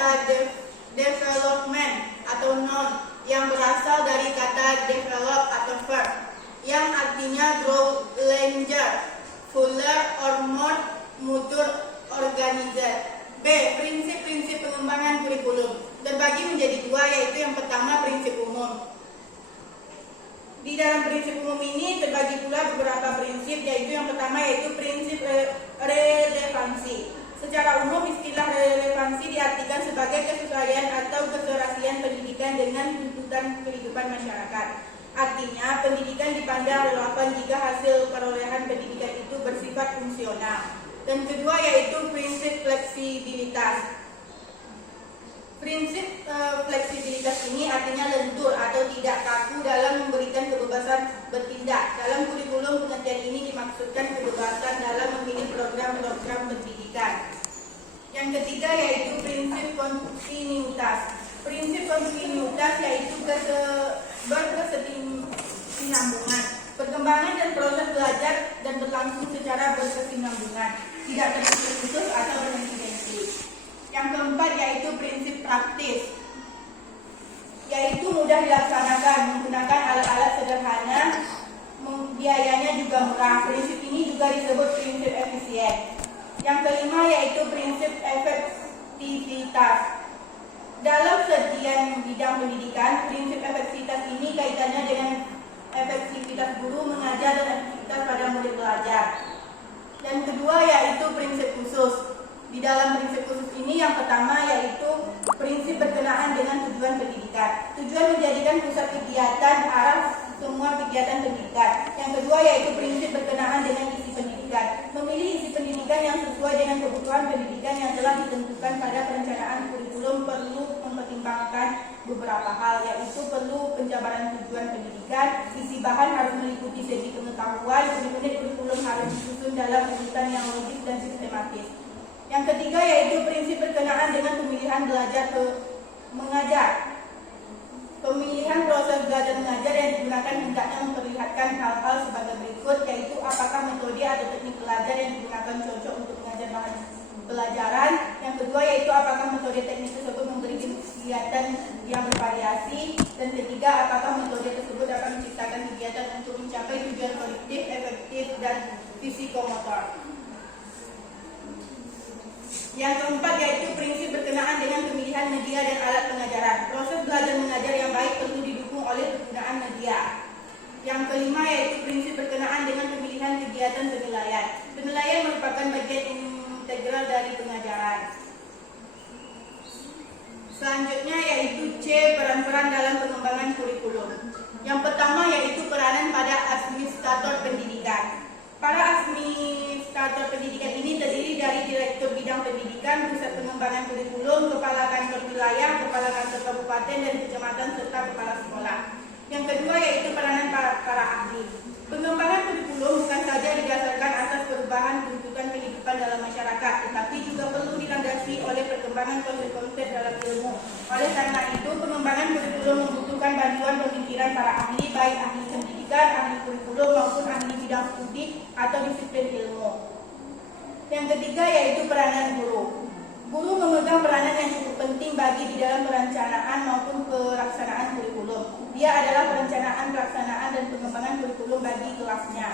kata development atau noun yang berasal dari kata develop atau verb yang artinya grow larger, fuller, or more mature organizer. B. Prinsip-prinsip pengembangan kurikulum terbagi menjadi dua, yaitu yang pertama prinsip umum. Di dalam prinsip umum ini terbagi pula beberapa prinsip, yaitu yang pertama yaitu prinsip relevansi. Secara umum istilah relevansi diartikan sebagai kesesuaian atau keserasian pendidikan dengan tuntutan kehidupan masyarakat. Artinya pendidikan dipandang relevan jika hasil perolehan pendidikan itu bersifat fungsional. Dan kedua yaitu prinsip fleksibilitas. Prinsip fleksibilitas ini artinya lentur atau tidak kaku dalam memberikan kebebasan bertindak. Dalam kurikulum pengertian ini dimaksudkan kebebasan dalam memilih program-program pendidikan. Yang ketiga yaitu prinsip kontinuitas. Prinsip kontinuitas yaitu berkesinambungan. Perkembangan dan proses belajar dan berlangsung secara berkesinambungan, tidak terputus atau berhenti. Yang keempat yaitu prinsip praktis, yaitu mudah dilaksanakan menggunakan alat-alat sederhana, biayanya juga murah. Prinsip ini juga disebut prinsip efisien. Yang kelima yaitu prinsip efektivitas. Dalam sekian bidang pendidikan, prinsip efektivitas ini kaitannya dengan efektivitas guru mengajar dan efektivitas pada murid belajar. Dan kedua yaitu prinsip khusus. Di dalam prinsip khusus ini yang pertama yaitu prinsip berkenaan dengan tujuan pendidikan. Tujuan menjadikan pusat kegiatan arah semua kegiatan pendidikan. Yang kedua yaitu prinsip berkenaan dengan isi pendidikan. Memilih isi pendidikan yang sesuai dengan kebutuhan pendidikan yang telah ditentukan pada perencanaan kurikulum perlu mempertimbangkan beberapa hal, yaitu perlu penjabaran tujuan pendidikan, isi bahan harus meliputi segi pengetahuan, unit-unit kurikulum harus disusun dalam urutan yang logis dan sistematis. Yang ketiga yaitu prinsip berkenaan dengan pemilihan belajar mengajar. Pemilihan proses belajar mengajar yang digunakan hendaknya memperlihatkan hal-hal sebagai berikut, yaitu apakah metode atau teknik belajar yang digunakan cocok untuk mengajar bahan pelajaran. Yang kedua yaitu apakah metode teknik tersebut memberi kegiatan yang bervariasi. Dan ketiga, apakah metode tersebut akan menciptakan kegiatan untuk mencapai tujuan kolektif, efektif, dan fisikomotor. Yang keempat yaitu prinsip berkenaan dengan pemilihan media dan alat pengajaran. Proses belajar mengajar yang baik perlu didukung oleh penggunaan media. Yang kelima yaitu prinsip berkenaan dengan pemilihan kegiatan penilaian. Penilaian merupakan bagian integral dari pengajaran. Selanjutnya yaitu C, peran-peran dalam pengembangan kurikulum. Yang pertama yaitu peranan pada administrator pendidikan. Para administrator pendidikan ini terdiri dari Direktur Bidang Pendidikan, Pusat Pengembangan Kurikulum, Kepala Kantor Wilayah, Kepala Kantor Kabupaten dan Kecamatan, serta Kepala Sekolah. Yang kedua yaitu peranan para ahli. Pengembangan kurikulum bukan saja didasarkan atas perubahan tuntutan kehidupan dalam masyarakat, tetapi juga perlu dilandasi oleh perkembangan konsep-konsep dalam ilmu. Oleh karena itu, pengembangan kurikulum membutuhkan bantuan pemikiran para ahli, baik ahli pendidikan, ahli kurikulum maupun ahli bidang studi atau disiplin ilmu. Yang ketiga yaitu peranan guru. Guru memegang peranan yang cukup penting bagi di dalam perencanaan maupun pelaksanaan kurikulum. Dia adalah perencanaan, pelaksanaan, dan pengembangan kurikulum bagi kelasnya.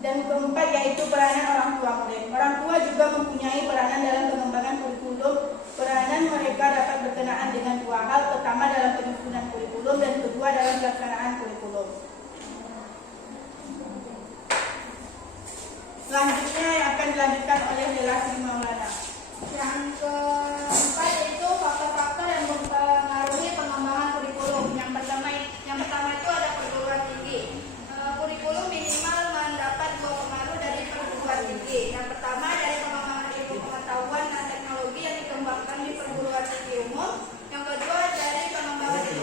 Dan keempat yaitu peranan orang tua murid. Orang tua juga mempunyai peranan dalam pengembangan kurikulum. Peranan mereka dapat berkenaan dengan dua hal, pertama dalam penyusunan kurikulum dan kedua dalam pelaksanaan kurikulum. Selanjutnya yang akan dilanjutkan oleh Relasi Maulana. Yang keempat yaitu faktor-faktor yang mempengaruhi pengembangan kurikulum. Yang pertama itu ada perguruan tinggi. Kurikulum minimal mendapat dua pengaruh dari perguruan tinggi. Yang pertama dari pengembangan ilmu pengetahuan dan teknologi yang dikembangkan di perguruan tinggi umum. Yang kedua dari pengembangan ilmu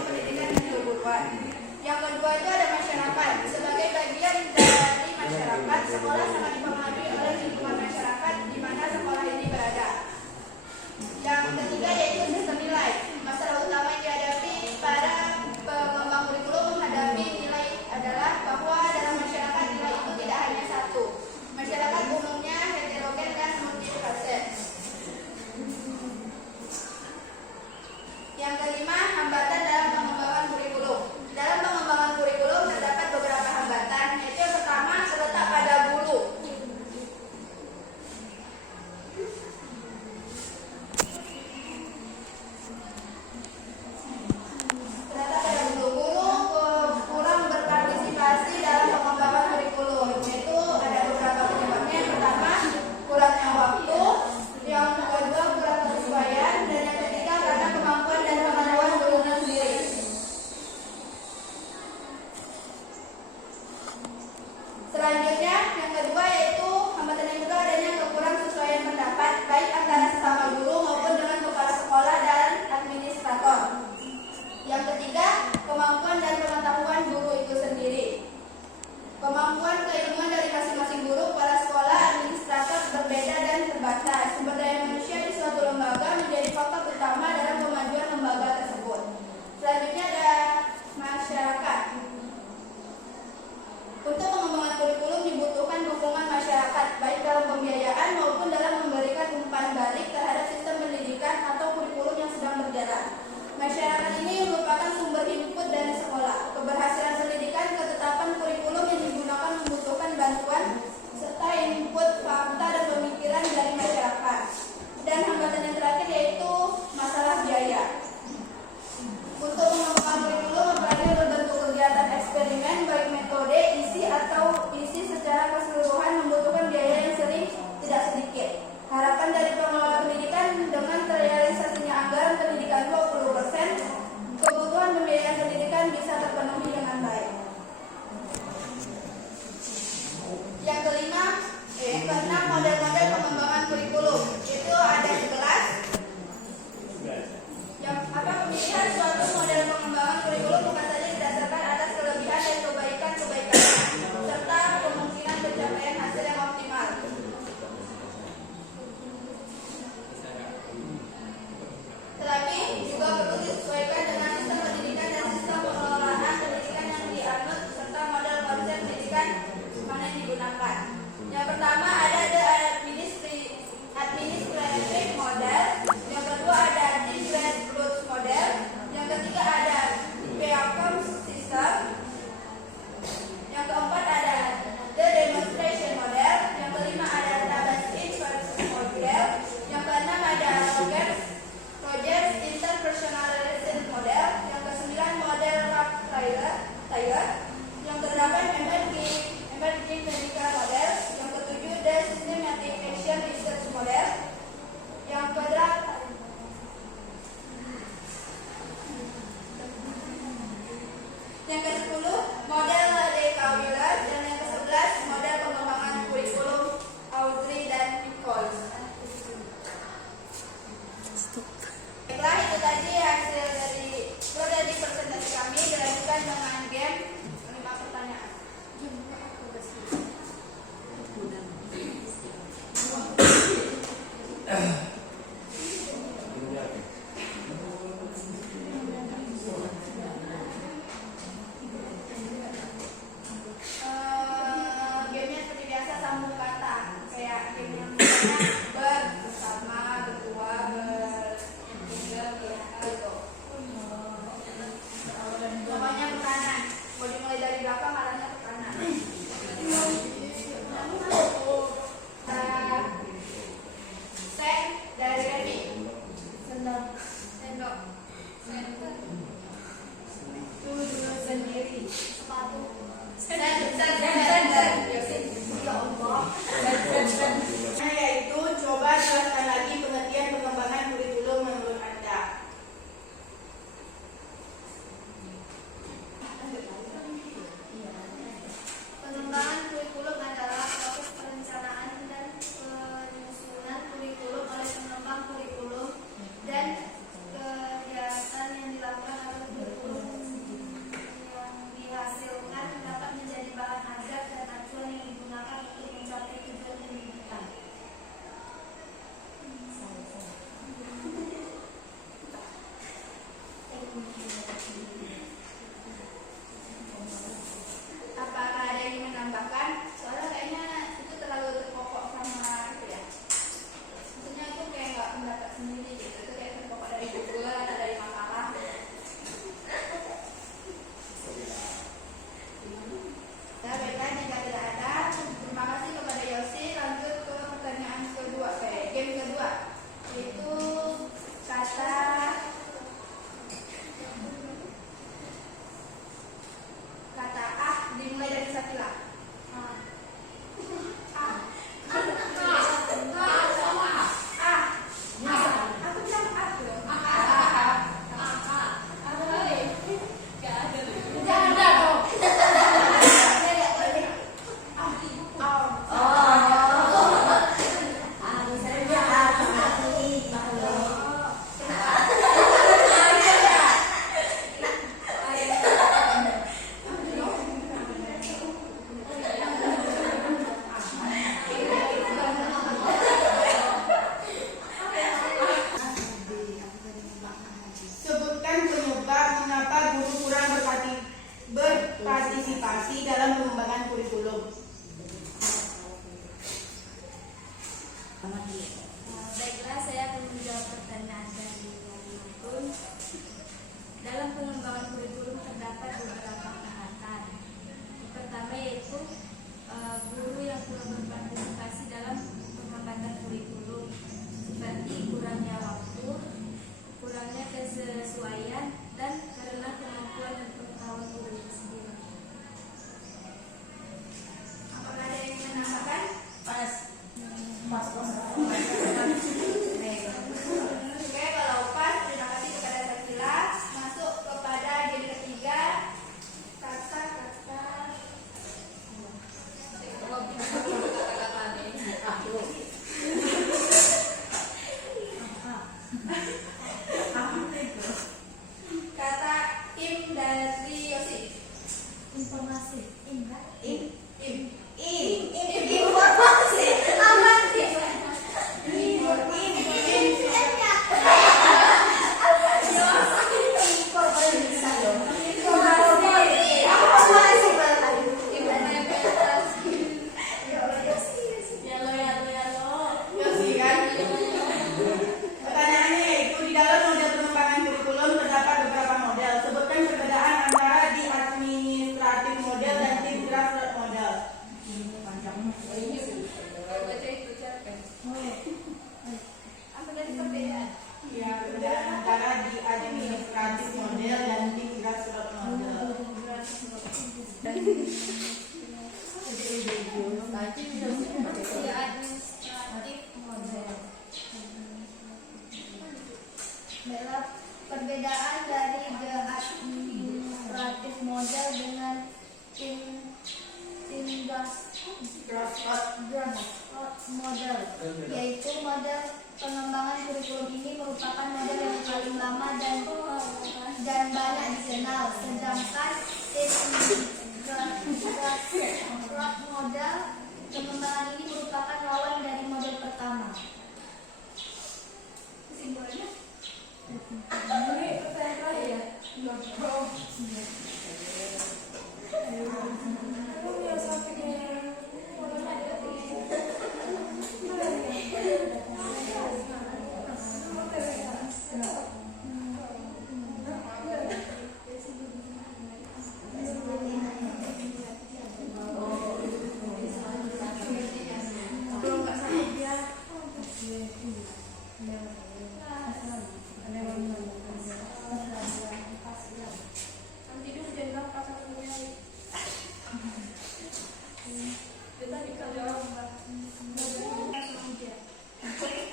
Baiklah, saya akan menjawab pertanyaan dari Akun. Dalam pengembangan kurikulum terdapat beberapa hambatan. Yang pertama yaitu guru yang kurang berpartisipasi dalam pengembangan kurikulum, seperti kurangnya waktu, kurangnya kesesuaian, dan karena kemampuan dan pengetahuan guru itu sendiri. Apakah ada yang ingin menambahkan? Pas. Oke, kalau pas, terima kasih kepada Sakila. Masuk kepada jadi ketiga, kata-kata. Kata im dari Yosi. Informasi. Informasi. Apa sih? Yosi kan? Pertanyaannya itu di dalam model pengembangan kurikulum terdapat beberapa model. Sebutkan perbedaan antara di administratif model dan di grassroots model. Apa dari perbedaan? Ya, perbedaan antara di administratif model dan di grassroots model. Ya, administratif model. Baiklah, perbedaan dari the administratif model dengan grassroots model, yaitu model pengembangan kurikulum ini merupakan model yang paling lama dan banyak dikenal, sedangkan grassroots model pengembangan ini merupakan lawan dari model pertama. Kesimpulannya?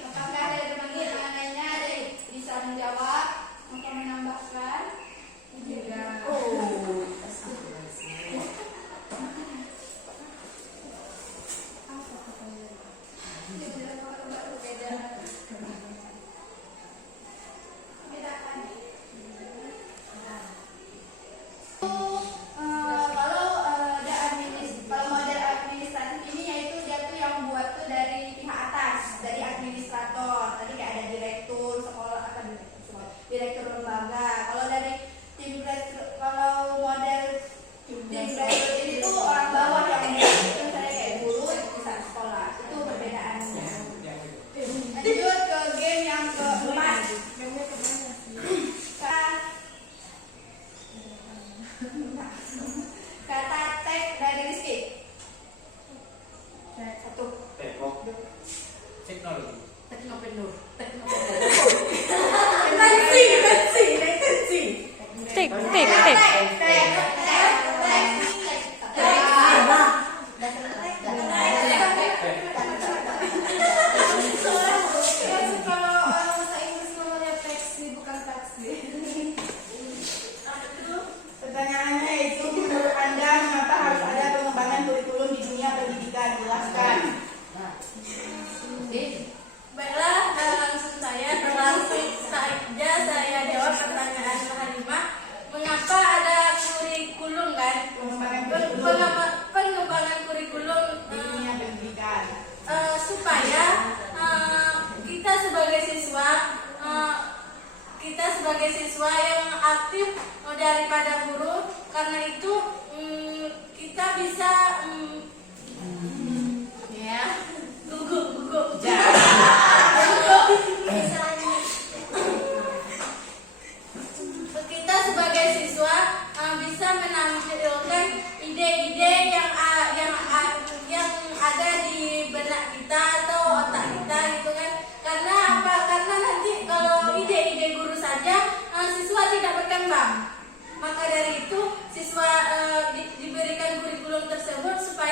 Apakah ada teman yang lainnya bisa menjawab atau menambahkan? Kalau model administratif ini yaitu dia tuh yang buat tuh dari pihak atas, dari administrator. Tadi kayak ada direktur sekolah, direktur lembaga. Kalau dari kalau model tim grassroots ini tuh orang bawah yang misalnya kayak guru bisa sekolah. Itu perbedaannya. Lanjut ke game yang keempat. Kata tag dari Rizky. Satu. Teknologi. Kalau bahasa Inggris namanya taxi, bukan taksi. Pertanyaannya itu menurut Anda mengapa harus ada pengembangan kurikulum di dunia pendidikan? Jelaskan. Baiklah, langsung saja saya jawab pertanyaan Mbak Halimah. Mengapa ada kurikulum kan? Pengembangan kurikulum Di dunia pendidikan. supaya kita sebagai siswa yang aktif daripada guru, karena itu kita bisa gugup.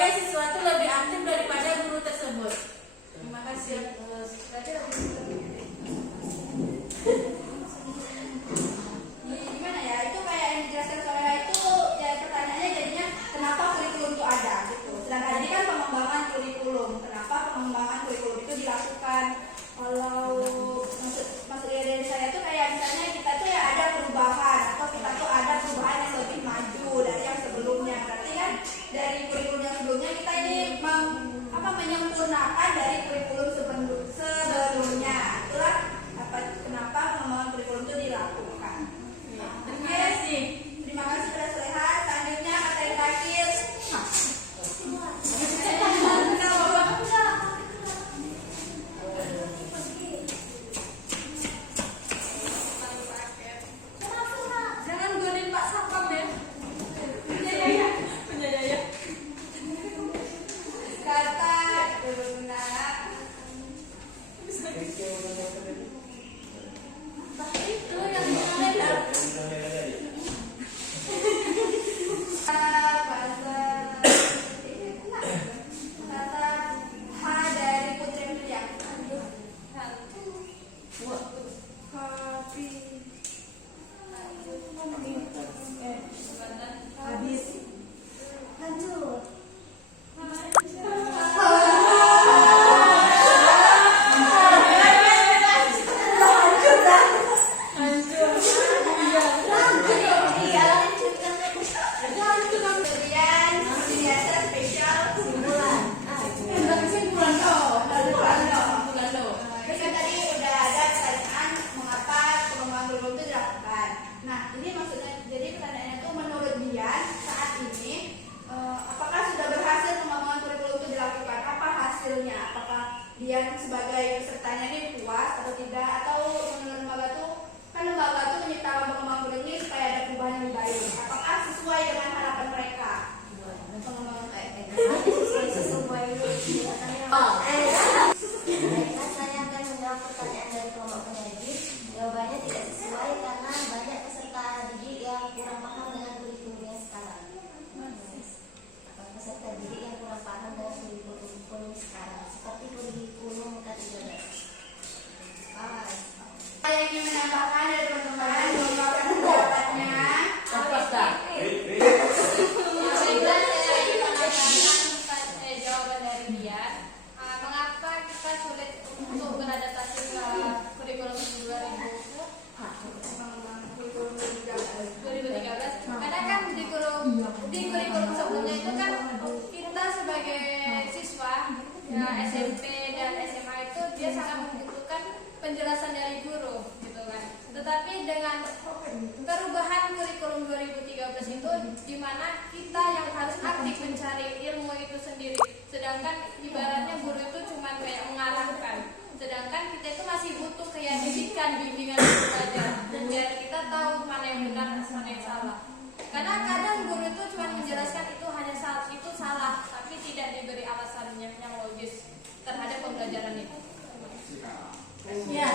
supaya siswa itu lebih aktif daripada guru tersebut. Terima kasih. Gimana ya, itu kayak yang dijelaskan saya itu ya, pertanyaannya jadinya kenapa kurikulum itu ada gitu. Sedangkan ini kan pengembangan kurikulum, kenapa pengembangan kurikulum itu dilakukan. Kalau maksud dari saya itu kayak misalnya kita tuh ya ada perubahan atau kita tuh ada perubahan yang lebih maju dari yang sebelumnya. Berarti kan dari kurikulum yang sebelumnya kita ini menyempurnakan dari kurikulum sebelumnya. Itulah kenapa pengembangan kurikulum itu dilakukan. Terima kasih. Terima kasih sudah sehat. Selanjutnya kata yang terakhir. Jangan godain Pak Sapam ya. Penjaya. Kata guna. Itu yang kemarin. Kata H dari Putri Mulia. Habis. Hancur. Kemudian biasa spesial simpulan. Kesimpulan dong. Terus kan tadi udah ada pertanyaan mengapa pengembangan kurikulum itu dilakukan. Nah, ini maksudnya jadi pertanyaannya tuh menurut Dian saat ini apakah sudah berhasil pengembangan kurikulum itu dilakukan? Apa hasilnya? Apakah Dian sebagai pesertanya ini puas atau tidak? Atau menurut lembaga tuh kan lembaga tuh menyiptakan pengembangan kurikulum ini supaya ada perubahan yang lebih baik. Apakah sesuai dengan harapan mereka? Pengembangan Sesuai saya akan menjawab pertanyaan dari kelompok penyelidik. Jawabannya tidak sesuai karena banyak peserta didik yang kurang paham dengan kurikulumnya sekarang. Peserta didik yang kurang paham dengan kurikulum sekarang, seperti kurikulum K13. Saya ingin menambahkan dari teman-teman mengungkapkan pendapatnya. Baiklah, saya ingin menambahkan jawaban dari dia. Mengapa kita sulit untuk beradaptasi ke kurikulum 2013? Karena kan di kurikulum sebelumnya itu kan kita sebagai siswa ya, SMP dan SMA itu dia sangat membutuhkan penjelasan dari guru gitu kan. Tetapi dengan perubahan kurikulum 2013 itu di mana kita yang harus aktif mencari ilmu itu sendiri. Sedangkan ibaratnya guru itu cuma kayak mengarahkan. Sedangkan kita itu masih butuh kayak bimbingan itu saja. Biar kita tahu mana yang benar dan mana yang salah. Karena kadang guru itu cuma menjelaskan itu hanya salah, tapi tidak diberi alasannya yang logis terhadap pembelajaran itu. Ya,